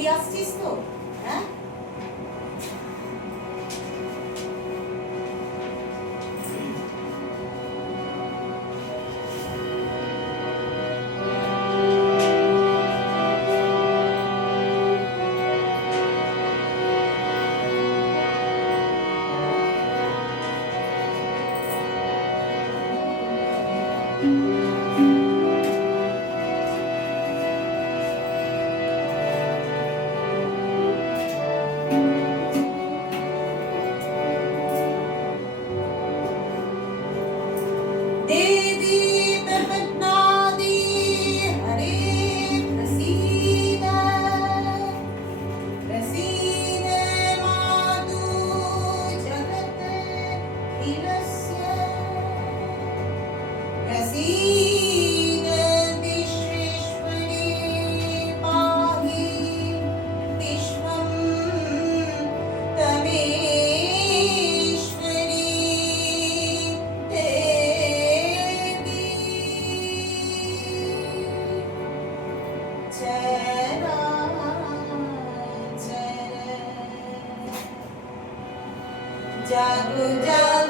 তুই আসছিস তো হ্যাঁ 家家。